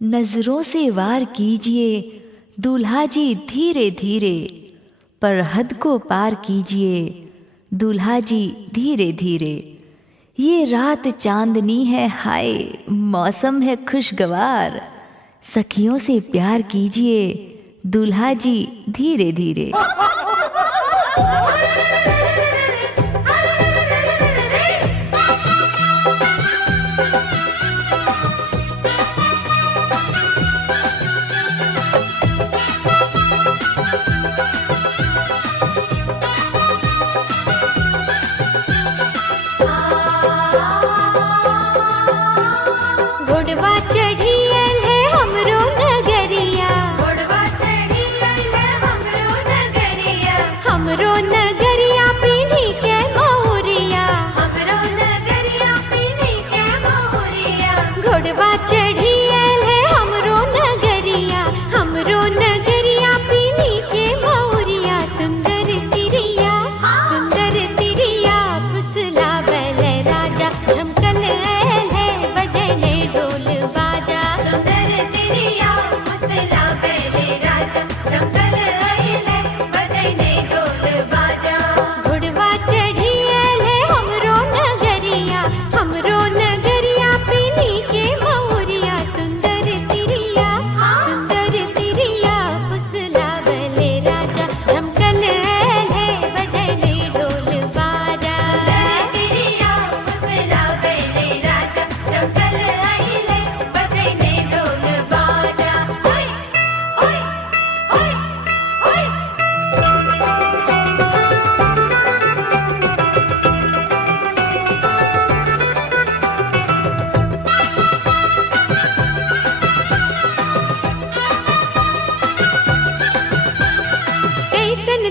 नजरों से वार कीजिए दूल्हा जी धीरे धीरे, पर हद को पार कीजिए दूल्हा जी धीरे धीरे। ये रात चांदनी है हाय, मौसम है खुशगवार, सखियों से प्यार कीजिए दूल्हा जी धीरे धीरे।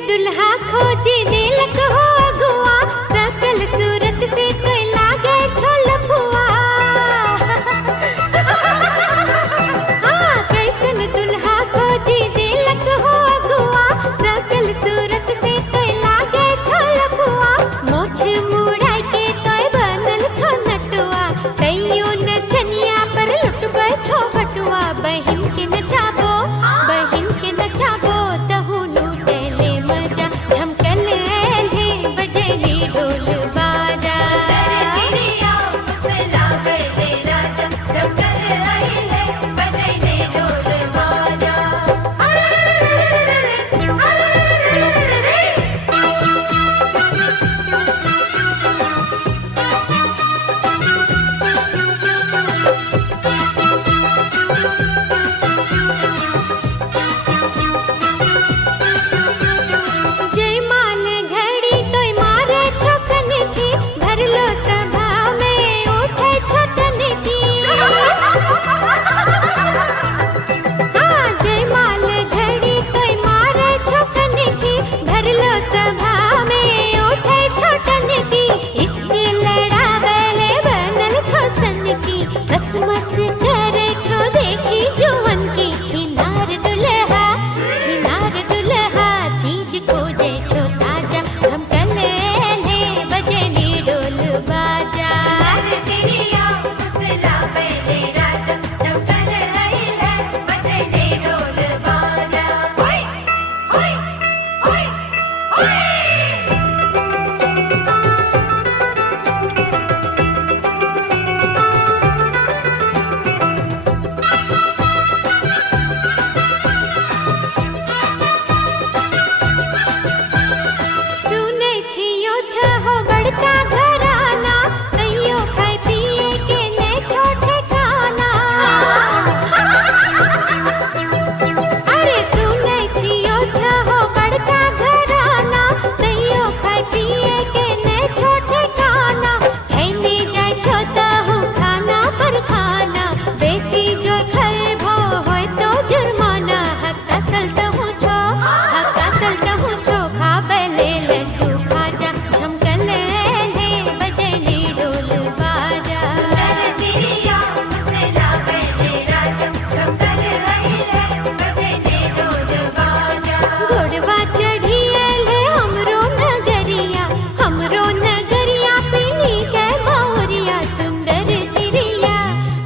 दुल्हा खोजी दिलक हो अगुआ, सकल सूरत से कोई लागे छोलपुआ। कैसन दुल्हा खोजी दिलक हो अगुआ, सकल सूरत से कोई लागे छोलपुआ। मोछ मुड़ाई के तोय बनल छो नटुआ, कईयो न छनिया पर लुटबै छो बटुआ। बहिन के नचाबो बहिन के नचाबो, तहु लूटेले मजा, झमकल है बजनी ढोल बाजा।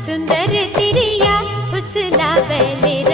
सुंदर तिरिया हुस्न लगावेले